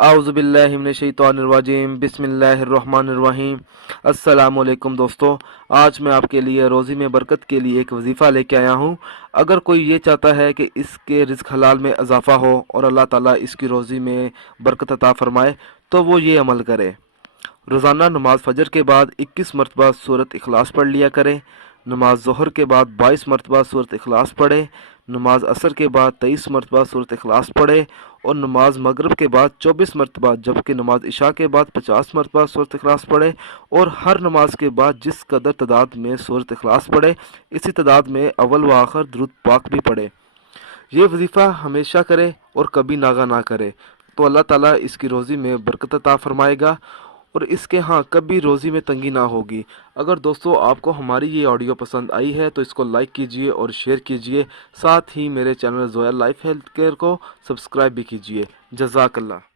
आउज़ुबिल्लाहि मिनश्शैतानिर्रजीम बिस्मिल्लाहिर्रहमानिर्रहीम। अस्सलामुअलैकुम दोस्तों, आज मैं आपके लिए रोज़ी में बरकत के लिए एक वजीफ़ा लेके आया हूँ। अगर कोई ये चाहता है कि इसके रिज़्क़ हलाल में इजाफ़ा हो और अल्लाह ताला इसकी रोज़ी में बरकत अता फ़रमाए तो वो ये अमल करे। रोज़ाना नमाज फ़जर के बाद 21 मरतबा सूरत इखलास पढ़ लिया करें। नमाज ज़ोहर के बाद 22 मरतबा सूरत इखलास पढ़े। नमाज असर के बाद 23 मरतबा सूरत इखलास पढ़े और नमाज मगरिब के बाद 24 मरतबा, जबकि नमाज इशा के बाद 50 मरतबा सूरत इखलास पढ़े और हर नमाज के बाद जिस कदर तादाद में सूरत इखलास पढ़े इसी तादाद में अव्वल व आखिर दुरूद पाक भी पढ़े। ये वजीफ़ा हमेशा करे और कभी नागा ना करे तो अल्लाह ताला इसकी रोज़ी में बरकत अता फरमाएगा और इसके कभी रोज़ी में तंगी ना होगी। अगर दोस्तों आपको हमारी ये ऑडियो पसंद आई है तो इसको लाइक कीजिए और शेयर कीजिए। साथ ही मेरे channel Zoya life health care को सब्सक्राइब भी कीजिए। जज़ाकल्लाह।